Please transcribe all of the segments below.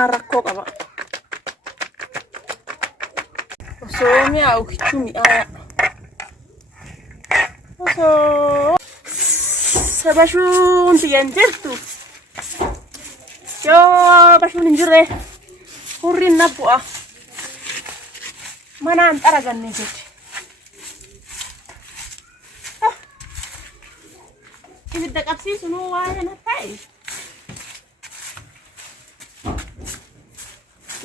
Marrakkoo qaba. Osoo mi'aawu kichuu mi'aaya. Osoo bashuun biyyan jirtu yoo bashuun hin jirre hurriin na bu'a. Manaan xaragannee jechi. Ibidda qabsiisunuu waa'ee na ta'e.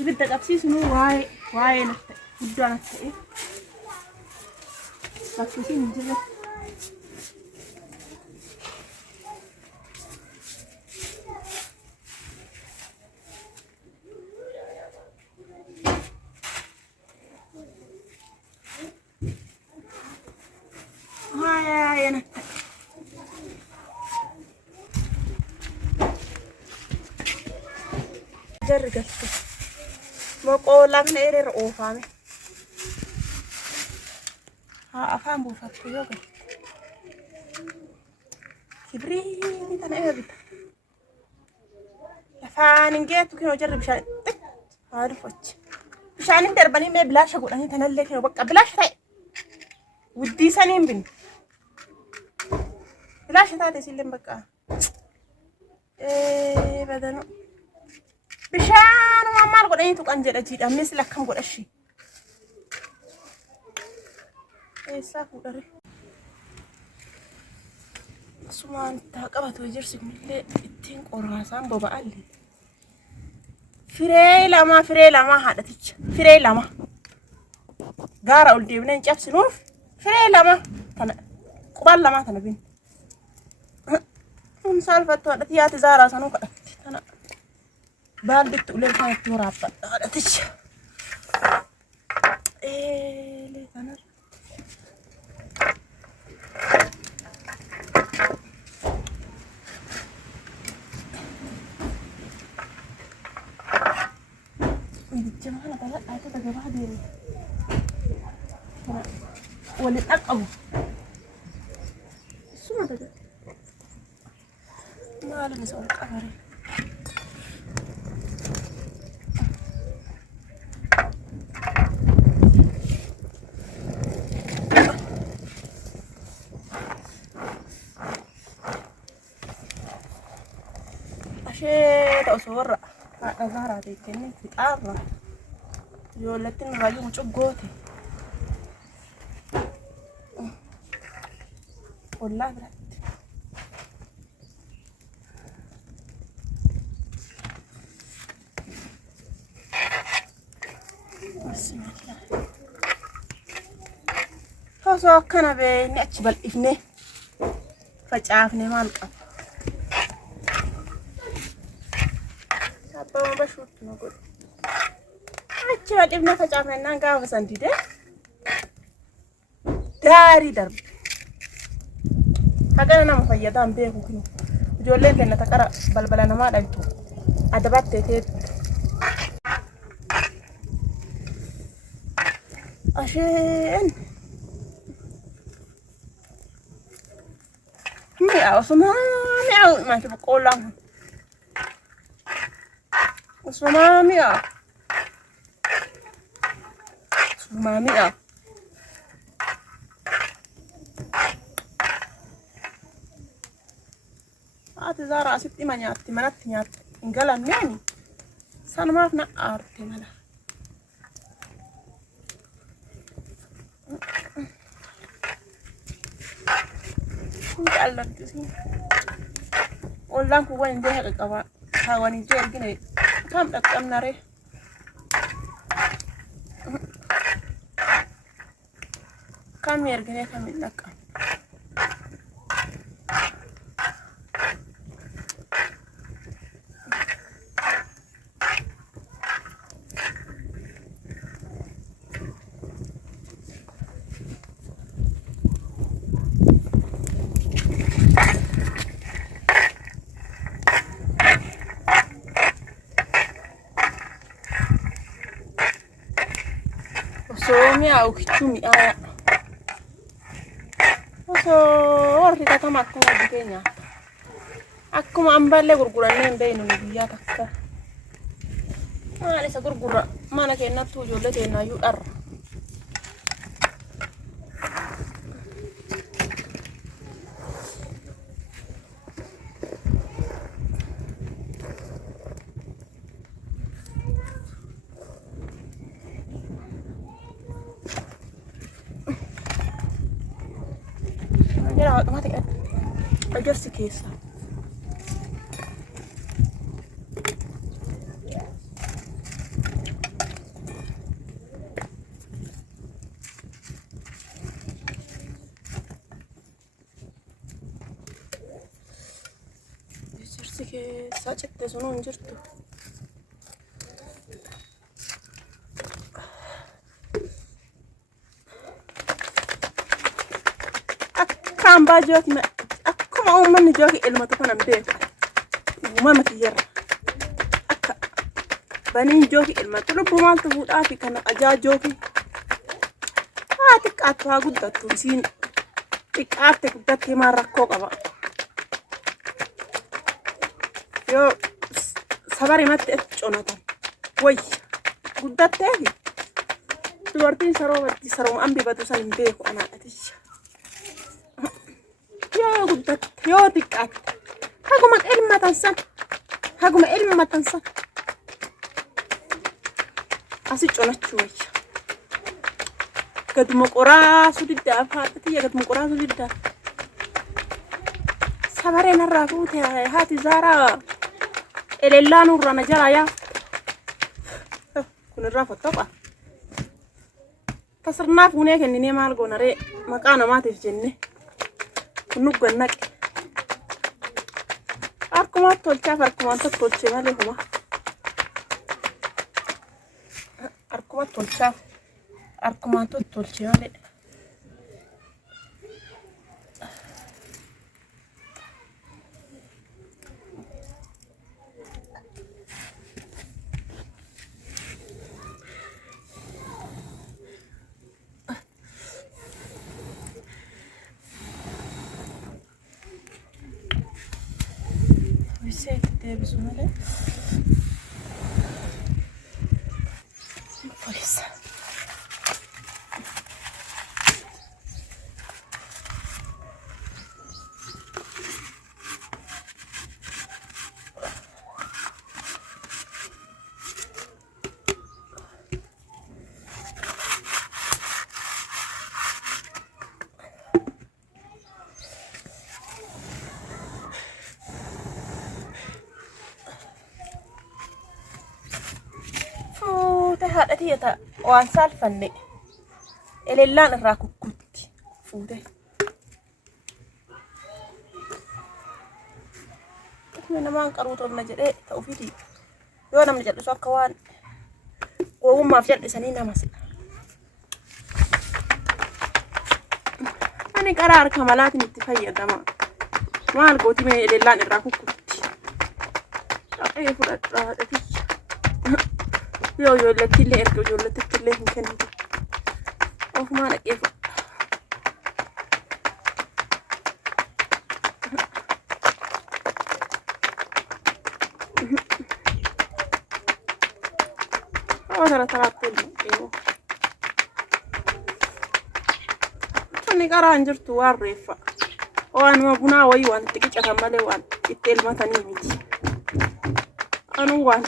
Ibidda qabsiisunuu waa'ee na ta'e. Guddaa na ta'e. Bakkisiin hin jirre. Waa'ee na ta'e. Jarri galte. Moqoolaa kana ereera oofame. Haa afaan buufattu yoo galte. Kibriitii kana eebbita. Lafaan hin geettu kee jarri bishaan haa dhufachi. Bishaan darbanii mee bilaasha godhanii tanallee kee bakka bilaasha ta'e. Wuddiisanii hin binne. Bilaasha taate isillee bakka. Badanu. Bishaan maal godhanii tuqan jedha jiidha mis lakkam godhashi. Eessaa fuudhare. Sumaan taa qabatu jirsi millee ittiin qoraasaan boba'alli. Firee lama haadhaticha. Firee lama. Gaara ol deebinee hin cabsinuuf firee lama tana qubaan lama tana bin. Kun saalfattu haadhati yaati zaaraa sanuu kadhatti tana. Baalditti ulee kanatti waraabadha haadhaticha. Leekanar. Ibidda mana bal'aa ta'e gabaa deemu. Waliin dhaqqabu. Suma taja. Maal isa ol qabare. Ta'u soorra haadha zaaraa ta'e kennee fixaarra ijoollettiin raayyu mucuggoote ollaa biratti osoo akkana beekne achi bal'ifne facaafne maal qaba. Abang basut nogod. Acha adib na facaafne naan gaafa san dide. Daarii darbe. Hagana nama fayyadaan beeku kinu. Ijoolleen teenya takara balbala namaa dhabdu. Adabattee teetu. Asheen. Mi'aawu suma mi'aawu maati boqqoollaa. Sumamia. Ati zara asitti manyaatti manatti nyaatti hin galanneeni sanumaaf na aarte mala. Jaallattu ollaan kun waan hin jee qaba hawaan hin jee argine. Kam dakam nare. Kam ergene kam dakam. Mi'aawu kichuu mi'aaya. Osoo warri katama akkuma addi keenya akkuma amballee gurgurannee hin beeknu biyyaa takka. maal isa gurgurra mana keenyattuu ijoollee teenyaayyuu dharra. Jira mati ajarsi keessa. Ajarsi keessa citte sun hin jirtu. Kambaa jooki akkuma uummanni jooki ilmatu kanan beeku uumama kiyyarra akka baniin jooki ilmatu lubbuu maaltu fuudhaafi kana ajaa jooki haa xiqqaattu haa guddattu isiin xiqqaatte guddattee maan rakkoo qaba yoo sabarimatti itti conatan wayya guddatteefi dubartiin saroo ambibatu san hin beeku anaadhatisha. Yoo guddatte yoo xiqqaatte haguma ilmatan san asi conachuu wayya gaduma qoraasu diddaaf haadhatiyya gaduma qoraasu diddaaf sabareen irraa fuute haati zaaraa elellaa nurra na jalaa yaa kun irraa fottoqa tasirnaa fuunee kenninee maal goonaree maqaa namaatiif jenne nuggannaqe harkumaatti tolchaaf harkumaatti tolchee malee huma harkumaatti tolchaaf harkumaatti tolchee malee deebisu malee polis haadhati yata waan saalfanne elellaan irraa kukkutti fuute namaan qaruu tolna jedhee ta'uufiti yoo namni jal'isu akka waan gowwummaaf jal'isanii nama si'a ani qaraa harka malaatiin itti fayyadama maal gootimee elellaan irraa kukkutti dhaqee fudhadhaa haadhati yoo ijoollettillee erga ijoollettittillee hin kennitu ofumaa dhaqee fudha tara taraatti ilmuqeemoo inni qaraan jirtu waan reeffa waanuma bunaa wayii waan itti qicatan malee waan itti elmatanii miti anuu waan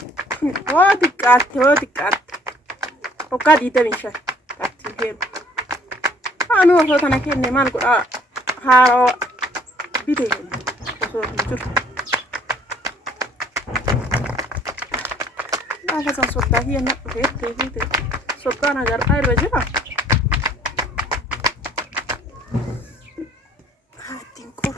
waa xiqqaatte hoggaa 25 atti heeru anuu osoo tana kenne maal godhaa haaroo bitee osoo hin jiru gaafa san soddaa kiyya na dhufeettee fuute soddaan agarraa irra jira ittiin qor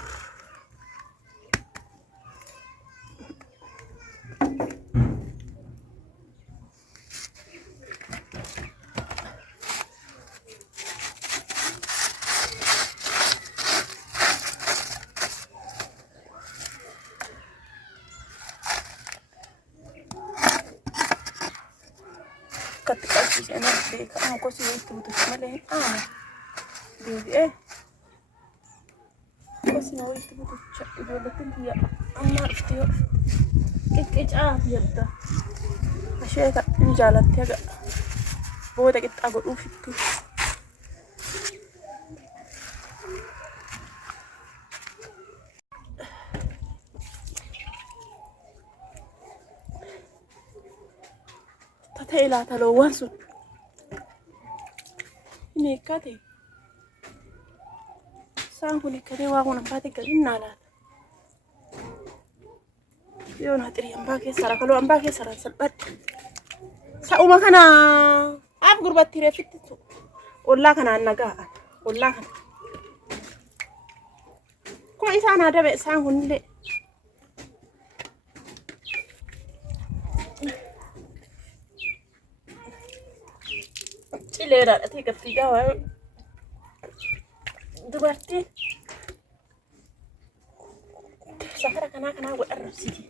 Ketika si anak dek, aku sih itu tuh malah dia aku sih mau itu tuh ibu betul dia amat dia kecil dia dah isheeta hin jaalatte aga booda qixxaa godhuufitti. Tatee laata loowwan sun hin eeggate isaan kun eeggatee waa kun abbaa eeggatinaa laata yoo na xirii hambaa keessaa rakaloo hambaa keessaa salphadhu sa'uma kana af gurbatti reeffitti ollaa kanaan nagaa ollaa kana kuma isaan adabe isaan kunillee cileeraadha ta'e gaffiigaa waa dubartiin safara kanaa godharrabsiti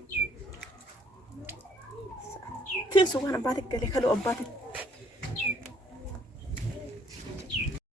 tiin suukaan abbaati galee kaloo abbaati